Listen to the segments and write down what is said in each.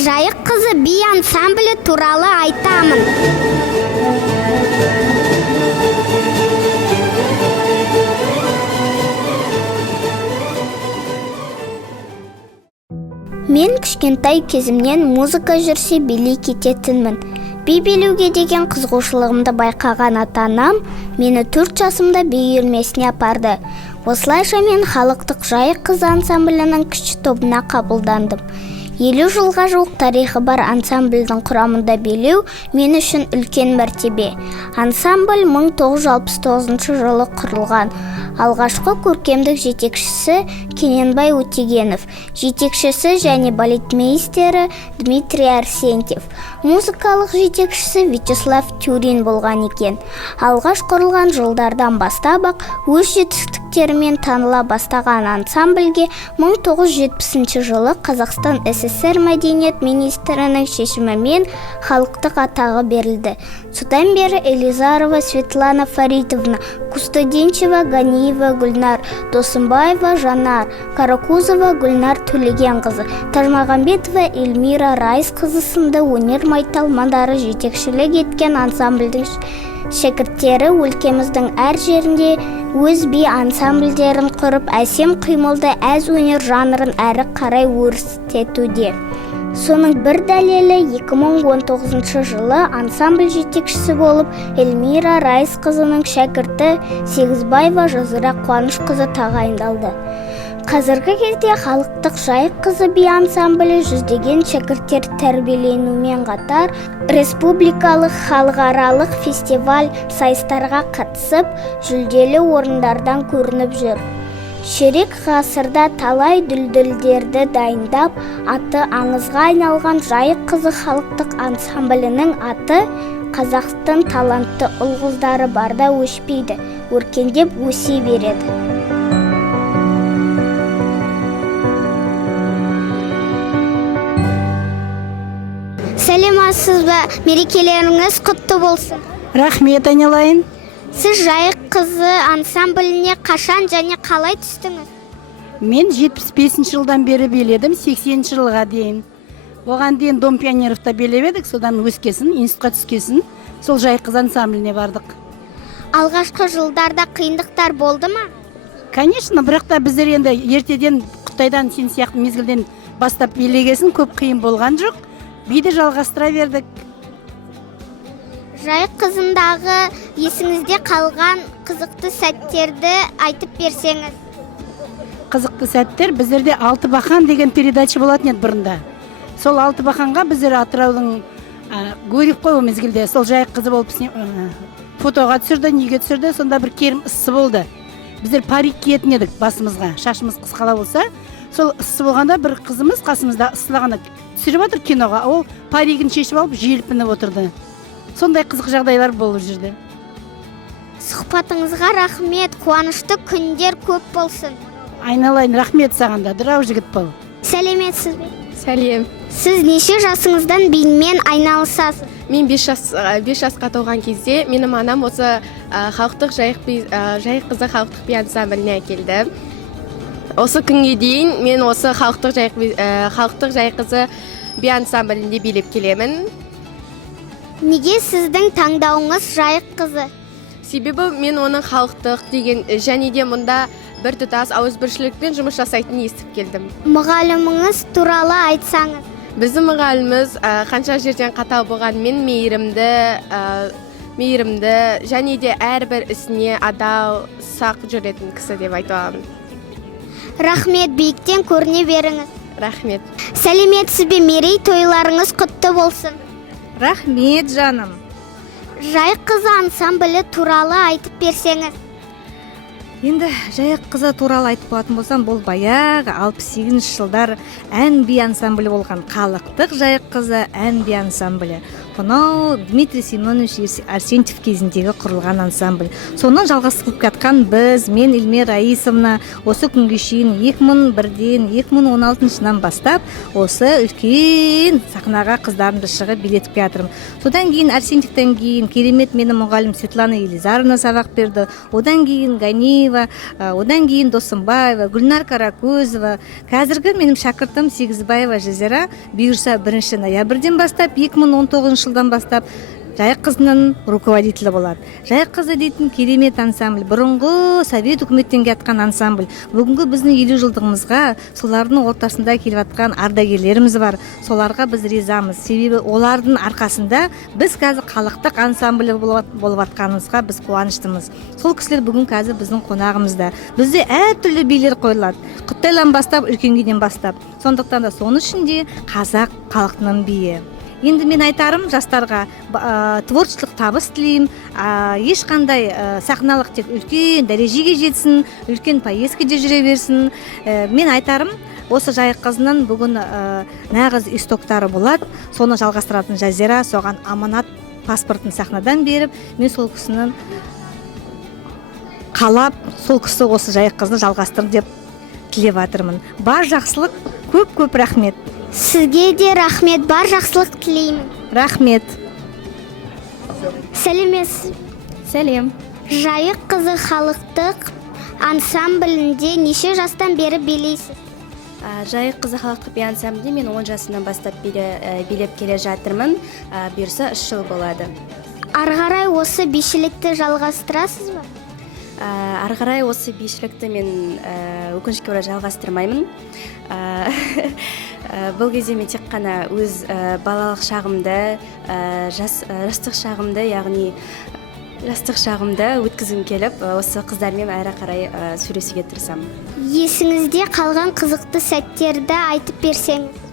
Жайық қызы би ансамблі туралы айтамын. Мен кішкентай кезімнен музыка жүрсе билей кететінмін. Би билеуге деген қызығушылығымды байқаған ата-анам мені 4 жасымда би үйірмесіне апарды. Осылайша мен халықтық жайық қызы ансамблінің кіші тобына қабылдандым. 50 жылға жуық тарихы бар ансамбльдің құрамында билеу мен үшін үлкен мәртебе. Ансамбль 1969 жылы құрылған. Алғашқы көркемдік жетекшісі Кененбай Өтегенов, жетекшісі және балетмейстері Дмитрий Арсентьев, музыкалық жетекшісі Вячеслав Тюрин болған екен. Алғаш құрылған жылдардан бастап-ақ өз жетістіктерімен таныла бастаған ансамбльге 1970 жылы Қазақстан СССР мәдениет министрінің шешімімен халықтық атағы берілді. Содан бері Елизарова Светлана Фаритовна, Кустодинчева Ганиева Гүлнар, Досымбаева Жанар, Каракузова Гүлнар Төлегенқызы, Тажмағамбетова Эльмира Райысқызы сынды өнер майталмандары жетекшілік еткен ансамбльдің шәкірттері өлкеміздің әр жерінде өз би ансамбльдерін құрып, әсем қимылды әз өнер жанрын әрі қарай өрістетуде. Соның бір дәлелі 2019 жылы ансамбль жетекшісі болып Эльмира Райысқызының шәкірті Сегізбаева Жазира Қуанышқызы тағайындалды. Қазіргі кезде халықтық жайық қызы би ансамблі жүздеген шәкірттер тәрбиеленумен қатар республикалық халықаралық фестиваль сайыстарға қатысып, жүлделі орындардан көрініп жүр. Ширек ғасырда талай дүлдүлдерді дайындап, аты аңызға айналған жайық қызы халықтық ансамблінің аты Қазақтың талантты ұл-қыздары барда өшпейді, өркендеп өсе береді. Сәлематсыз ба, мерекелеріңіз құтты болсын. Рахмет, айналайын. Сіз жайық қызы ансамбліне қашан және қалай түстіңіз? Мен 75 жылдан бері биледім, 80 жылға дейін. Оған дейін Дом пионеровта билеп едік, содан өскесін, институтқа түскесін, сол жайық қызы ансамбліне бардық. Алғашқы жылдарда қиындықтар болды ма? Конечно, бірақ та біздер енді ертеден Қытайдан сен сияқты мезгілден бастап билегесін көп қиын болған жоқ. Биді жалғастыра бердік. Жайық қызындағы есіңізде қалған қызықты сәттерді айтып берсеңіз. Қызықты сәттер біздерде Алты бақан деген передача болатын еді бұрында. Сол Алты бақанға біздер Атыраудың Гурьев қой мезгілде сол жайық қызы болып фотоға түсірді, неге түсірді, сонда бір керім ісі болды. Біздер парик киетін едік басымызға, шашымыз қысқала болса, сол ісі болғанда бір қызымыз қасымызда ысылағанда түсіріп отыр киноға, ол паригін шешіп алып желпініп отырды. Сондай қызық жағдайлар болып жүрді. Сұхбатыңызға рахмет, қуанышты күндер көп болсын. Айналайын, рахмет саған да, дұрау жігіт бол. Сәлеметсіз бе? Сәлем. Сіз неше жасыңыздан бимен айналысасыз? Мен 5 жасқа толған кезде менің анам осы халықтық жайық қызы халықтық би ансамбліне әкелді. Осы күнге дейін мен осы халықтық жайық қызы би ансамблінде билеп келемін. Неге сіздің таңдауыңыз жайық қызы? Себебі мен оның халықтық деген және де мұнда бір тұтас ауызбіршілікпен жұмыс жасайтынын естіп келдім. Мұғаліміңіз туралы айтсаңыз? Біздің мұғаліміміз қанша жерден қатал болғанмен мейірімді және де әрбір ісіне адал, сақ жүретін кісі деп айта аламын. Рахмет, биіктен көріне беріңіз. Рахмет. Сәлеметсіз бе, мерей тойларыңыз құтты болсын. Рахмет, жаным. Жайық қызы ансамблі туралы айтып берсеңіз? Енді жайық қызы туралы айтып болатын болсам, бұл баяғы 68 жылдар ән би ансамблі болған халықтық жайық қызы ән би ансамблі. сонау Дмитрий Семенович Арсентьев кезіндегі құрылған ансамбль. Соның жалғастырып жатқан біз, мен Эльмира Раисовна, осы күнге шейін 2001-ден 2016-нан бастап осы үлкен сахнаға қыздарымды шығып билетіп жатырмын. Содан кейін Арсентьевтен кейін керемет менің мұғалім Светлана Елизаровна сабақ берді. Одан кейін Ганиева, одан кейін Досымбаева, Гүлнар Каракөзова. Қазіргі менің шәкіртім Сегізбаева Жазира бұйырса 1 ноябрьден бастап 2019 жылдан бастап Жайық қызының руководителі болады. Жайық қызы дейтін керемет ансамбль, бұрынғы совет үкіметтен кеткен ансамбль. Бүгінгі біздің 50 жылдығымызға солардың ортасында келіп жатқан ардагерлеріміз бар. Соларға біз ризамыз. Себебі олардың арқасында біз қазір халықтық ансамбль болып жатқанымызға біз қуаныштымыз. Сол кісілер бүгін қазір біздің қонағымызда. Бізде әртүрлі билер қойылады. Құттайлан бастап, үлкенгеден бастап. Сондықтан да соның ішінде қазақ халқының биі. Енді мен айтарым жастарға творчылық табыс тілеймін, ешқандай сахналық тек үлкен дәрежеге жетсін, үлкен поездкеде жүре берсін. Мен айтарым, осы Жайық қызынан бүгін нағыз истоктары болады, соны жалғастыратын Жазира соған аманат паспортын сахнадан беріп, мен сол кісінің қалап, сол кісі осы Жайық қызын жалғастыр деп тілеп жатырмын. Бар жақсылық, көп рахмет. Сізге де рахмет, бар жақсылық тілеймін. Рахмет. Сәлеметсіз. Сәлем. Жайық қызы халықтық ансамблінде неше жастан бері билейсіз? Жайық қызы халықтық би ансамблінде мен 10 жасынан бастап билеп келе жатырмын. Бұйырса 3 жыл болады. Ары қарай осы бишілікті жалғастырасыз ба? Ары қарай осы бишілікті мен өкінішке орай жалғастырмаймын. Бұл кезде мен тек қана өз балалық шағымды, жастық шағымды, яғни жастық шағымды өткізгім келіп, осы қыздармен әрі қарай сөйлесуге тырысамын. Есіңізде қалған қызықты сәттерді айтып берсеңіз?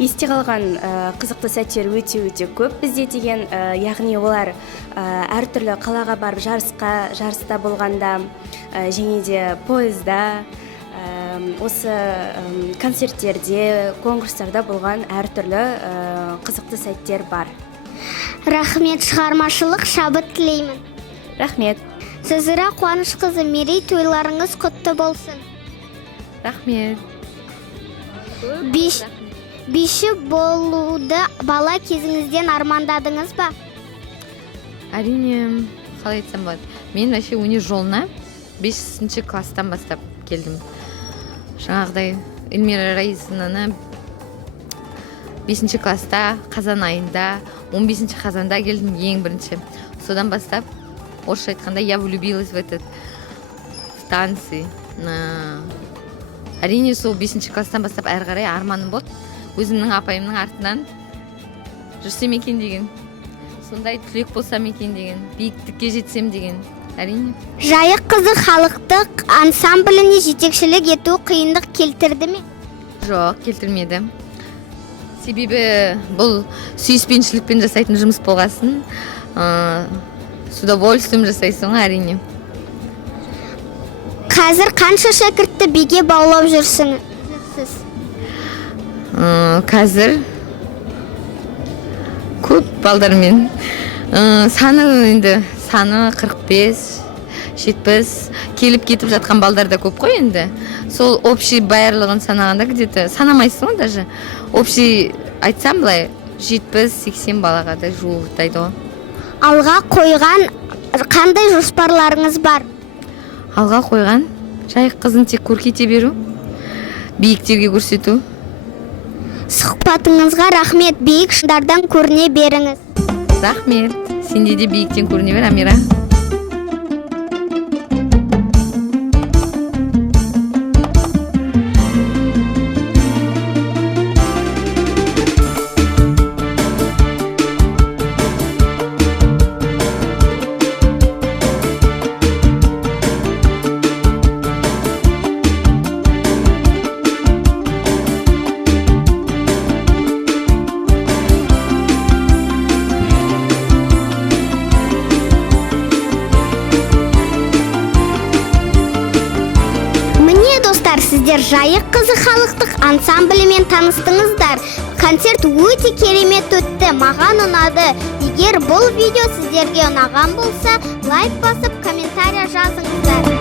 Есте қалған қызықты сәттер өте көп бізде деген, яғни олар әртүрлі қалаға барып жарыста болғанда, және де поезда, осы концерттерде, конкурстарда болған әртүрлі қызықты сәттер бар. Рахмет, шығармашылық шабыт тілеймін. Рахмет. Жазира Қуанышқызы, мерей тойларыңыз құтты болсын. Рахмет. Биші болуды бала кезіңізден армандадыңыз ба? Әрине, қалай айтсам болады. Мен вообще өнер жолына 5-ші класстан бастап келдім. Жаңағыдай Эльмира Раисовнаны 5-ші класста қазан айында 15-ші қазанда келдім ең бірінші. Содан бастап, орысша айтқанда, я влюбилась в танцы. Әрине, сол 5-ші класстан бастап әрі қарай арманым болды. Өзімнің апайымның артынан жүрсем екен деген, сондай түлек болсам екен деген, биіктікке жетсем деген, әрине. Жайық қызы халықтық ансамбліне жетекшілік ету қиындық келтірді ме? Жоқ, келтірмеді. Себебі бұл сүйіспеншілікпен жасайтын жұмыс болғасын, с удовольствием жасайсың, әрине. Қазір қанша шәкіртті биге баулап жүрсіңіз? Қазір көп балдармен саны 45, 70 келіп кетіп жатқан балдар да көп қой енді. Сол общий барлығын санағанда где-то санамайсың даже. Общий айтсам былай 70-80 балаға да жуықтайды ғой. Алға қойған қандай жоспарларыңыз бар? Алға қойған Жайық қызын тек көркейте беру, биіктерге көрсету. Сұхбатыңызға рахмет, биік шыңдардан көріне беріңіз. Рахмет, сенде де биіктен көріне бер, Амира. Сіздер Жайық қызы халықтық ансамблімен таныстыңыздар. концерт өте керемет өтті, маған ұнады. Егер бұл видео сіздерге ұнаған болса, лайк басып комментария жазыңыздар.